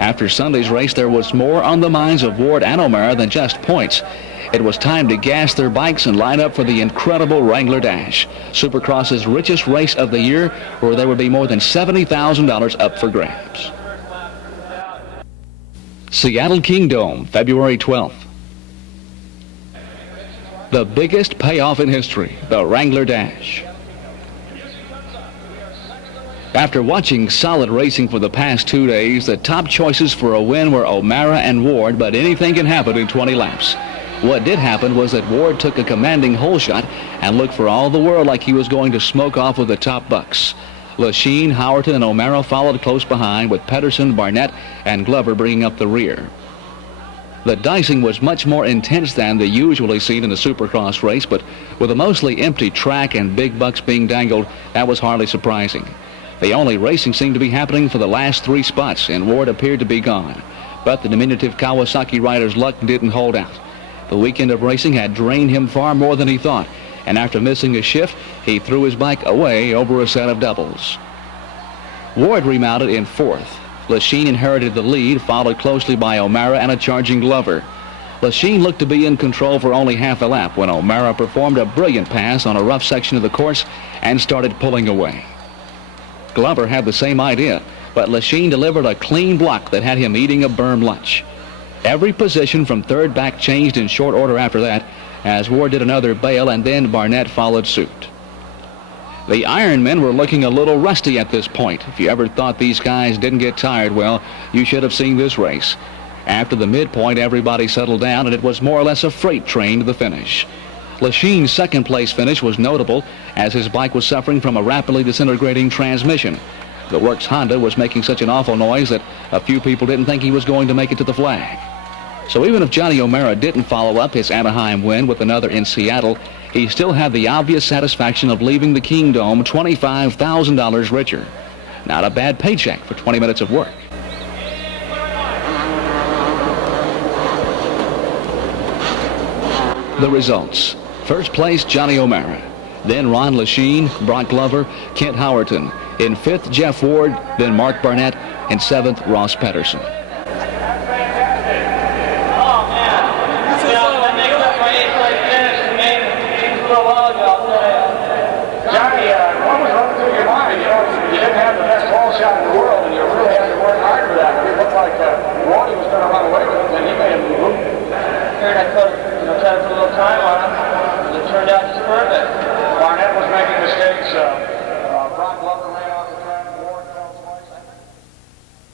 After Sunday's race, there was more on the minds of Ward and O'Mara than just points. It was time to gas their bikes and line up for the incredible Wrangler Dash, Supercross's richest race of the year, where there would be more than $70,000 up for grabs. Seattle Kingdome, February 12th. The biggest payoff in history, the Wrangler Dash. After watching solid racing for the past 2 days, the top choices for a win were O'Mara and Ward, but anything can happen in 20 laps. What did happen was that Ward took a commanding hole shot and looked for all the world like he was going to smoke off with the top bucks. Lachine, Howerton, and O'Mara followed close behind, with Pedersen, Barnett, and Glover bringing up the rear. The dicing was much more intense than the usually seen in a Supercross race, but with a mostly empty track and big bucks being dangled, that was hardly surprising. The only racing seemed to be happening for the last 3 spots, and Ward appeared to be gone. But the diminutive Kawasaki rider's luck didn't hold out. The weekend of racing had drained him far more than he thought, and after missing a shift, he threw his bike away over a set of doubles. Ward remounted in 4th. Lachine inherited the lead, followed closely by O'Mara and a charging Glover. Lachine looked to be in control for only half a lap when O'Mara performed a brilliant pass on a rough section of the course and started pulling away. Glover had the same idea, but Lachine delivered a clean block that had him eating a berm lunch. Every position from third back changed in short order after that, as Ward did another bail, and then Barnett followed suit. The Ironmen were looking a little rusty at this point. If you ever thought these guys didn't get tired, well, you should have seen this race. After the midpoint, everybody settled down, and it was more or less a freight train to the finish. Lachine's second-place finish was notable, as his bike was suffering from a rapidly disintegrating transmission. The Works Honda was making such an awful noise that a few people didn't think he was going to make it to the flag. So even if Johnny O'Mara didn't follow up his Anaheim win with another in Seattle, he still had the obvious satisfaction of leaving the Kingdome $25,000 richer. Not a bad paycheck for 20 minutes of work. The results. First place, Johnny O'Mara. Then Ron Lachine, Brock Glover, Kent Howerton. In 5th, Jeff Ward. Then Mark Barnett. In 7th, Ross Pedersen.